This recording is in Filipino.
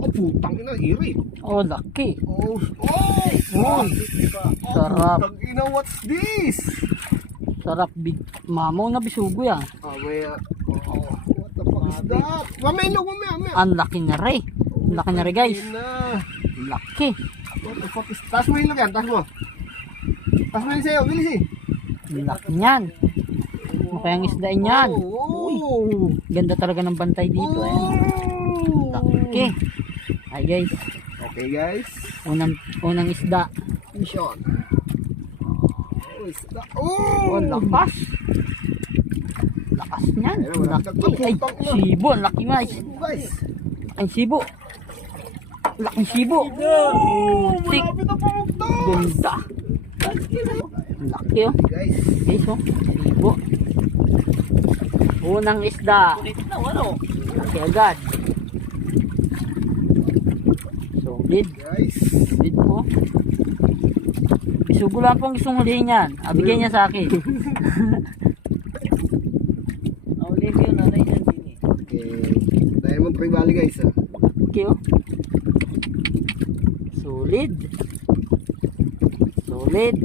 Oh, putang ina, iri. Oh, laki. Oh, Sarap. putang ina, what's this? Sarap. Big mamaw na bisugo yan. What the fuck is that? Mamelo, mamaya. Ang laki na rin. Ang laki na rin guys. Laki. What the fuck is... Taas mo yung lagyan, taas mo. Taas mo yun sa'yo, bilis eh. Ang laki niyan. Kaya ang isdain yan. Oh. Ganda talaga ng bantay dito. Ayan. Laki. Ay guys. Okay guys. Unang isda. Mission. Oh, isda. Oh, Oh! lakas. Lakas niyan. Ayun, Laki. Ay, sibo. Ang laki guys. Guys. Ay, sibo. Laking sibo. Tik. Malapit na pumugto. Ganda. Ang laki oh. Guys. Guys oh. Sibo. Unang isda. Laki agad. Solid. Guys. Solid po. Bisugo lang pong gustong hulihin yan. Bigay niya sa akin. Okay. Diamond Tree Valley guys. Okay oh. Solid. Solid.